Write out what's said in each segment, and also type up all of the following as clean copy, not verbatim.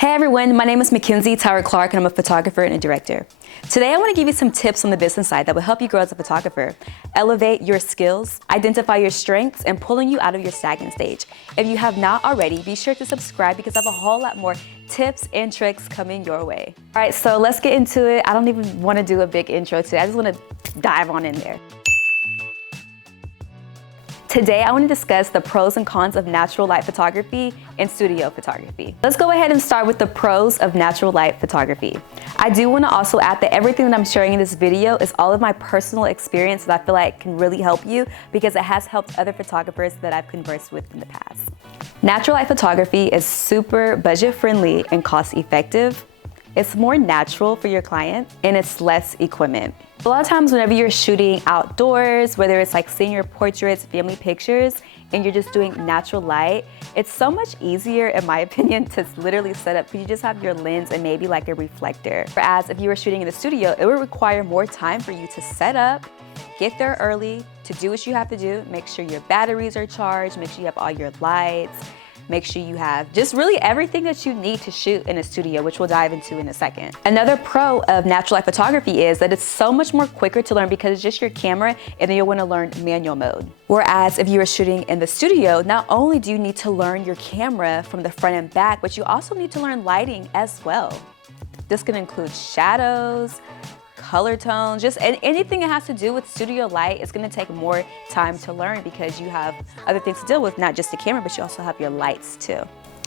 Hey everyone, my name is Mackenzie Tower Clark and I'm a photographer and a director. Today I want to give you some tips on the business side that will help you grow as a photographer, elevate your skills, identify your strengths, and pulling you out of your stagnant stage. If you have not already, be sure to subscribe because I have a whole lot more tips and tricks coming your way. All right, so let's get into it. I don't even want to do a big intro today. I just want to dive on in there. Today, I want to discuss the pros and cons of natural light photography and studio photography. Let's go ahead and start with the pros of natural light photography. I do want to also add that everything that I'm sharing in this video is all of my personal experience that I feel like can really help you because it has helped other photographers that I've conversed with in the past. Natural light photography is super budget friendly and cost effective. It's more natural for your client and it's less equipment. A lot of times whenever you're shooting outdoors, whether it's like senior portraits, family pictures, and you're just doing natural light, it's so much easier, in my opinion, to literally set up because you just have your lens and maybe like a reflector. Whereas if you were shooting in the studio, it would require more time for you to set up, get there early, to do what you have to do, make sure your batteries are charged, make sure you have all your lights, make sure you have just really everything that you need to shoot in a studio, which we'll dive into in a second. Another pro of natural light photography is that it's so much more quicker to learn because it's just your camera and then you'll want to learn manual mode. Whereas if you are shooting in the studio, not only do you need to learn your camera from the front and back, but you also need to learn lighting as well. This can include shadows, color tones, just anything that has to do with studio light is going to take more time to learn because you have other things to deal with, not just the camera, but you also have your lights too.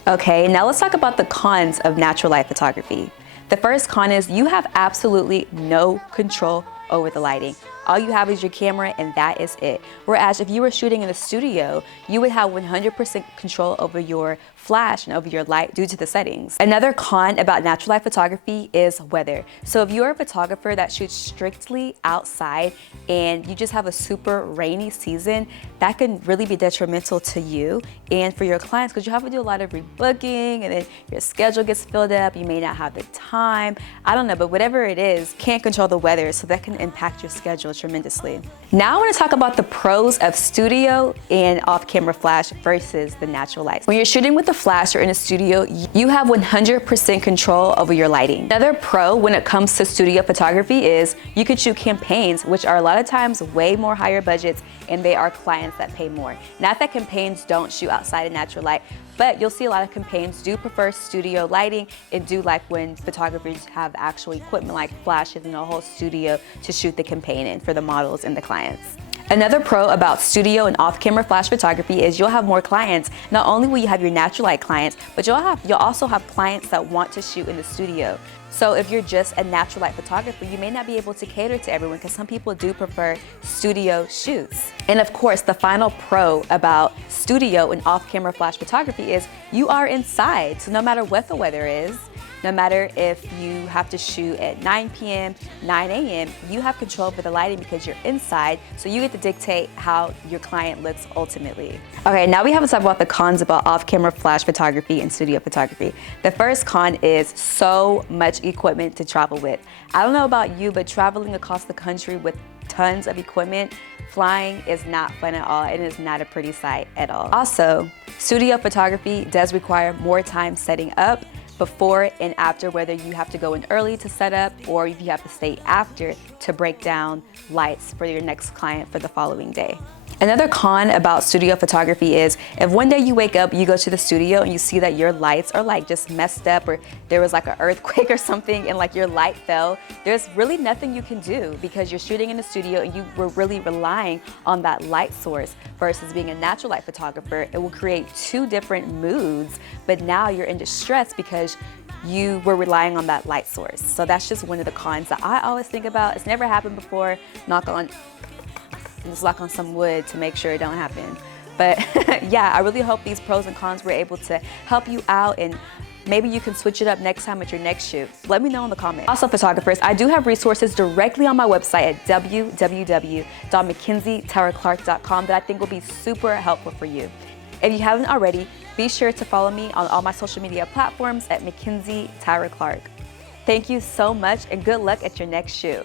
Okay, now let's talk about the cons of natural light photography. The first con is you have absolutely no control over the lighting. All you have is your camera and that is it. Whereas if you were shooting in a studio, you would have 100% control over your flash and over your light due to the settings. Another con about natural light photography is weather. So if you're a photographer that shoots strictly outside and you just have a super rainy season, that can really be detrimental to you and for your clients because you have to do a lot of rebooking and then your schedule gets filled up, you may not have the time, I don't know, but whatever it is, can't control the weather, so that can impact your schedule tremendously. Now I want to talk about the pros of studio and off-camera flash versus the natural lights. When you're shooting with a flash or in a studio, you have 100% control over your lighting. Another pro when it comes to studio photography is you can shoot campaigns, which are a lot of times way more higher budgets and they are clients that pay more. Not that campaigns don't shoot outside of natural light, but you'll see a lot of campaigns do prefer studio lighting and do like when photographers have actual equipment like flashes and a whole studio to shoot the campaign in for the models and the clients. Another pro about studio and off-camera flash photography is you'll have more clients. Not only will you have your natural light clients, but you'll also have clients that want to shoot in the studio. So if you're just a natural light photographer, you may not be able to cater to everyone because some people do prefer studio shoots. And of course, the final pro about studio and off-camera flash photography is you are inside. So no matter what the weather is, no matter if you have to shoot at 9 p.m., 9 a.m., you have control over the lighting because you're inside, so you get to dictate how your client looks ultimately. Okay, now we have to talk about the cons about off-camera flash photography and studio photography. The first con is so much equipment to travel with. I don't know about you, but traveling across the country with tons of equipment, flying is not fun at all. It is not a pretty sight at all. Also, studio photography does require more time setting up before and after, whether you have to go in early to set up or if you have to stay after to break down lights for your next client for the following day. Another con about studio photography is if one day you wake up, you go to the studio and you see that your lights are like just messed up or there was like an earthquake or something and like your light fell, there's really nothing you can do because you're shooting in the studio and you were really relying on that light source versus being a natural light photographer. It will create two different moods, but now you're in distress because you were relying on that light source. So that's just one of the cons that I always think about. It's never happened before, just lock on some wood to make sure it don't happen. But yeah, I really hope these pros and cons were able to help you out and maybe you can switch it up next time at your next shoot. Let me know in the comments. Also photographers, I do have resources directly on my website at www.mackenzietowerclark.com that I think will be super helpful for you. If you haven't already, be sure to follow me on all my social media platforms at Mackenzie Tower Clark. Thank you so much and good luck at your next shoot.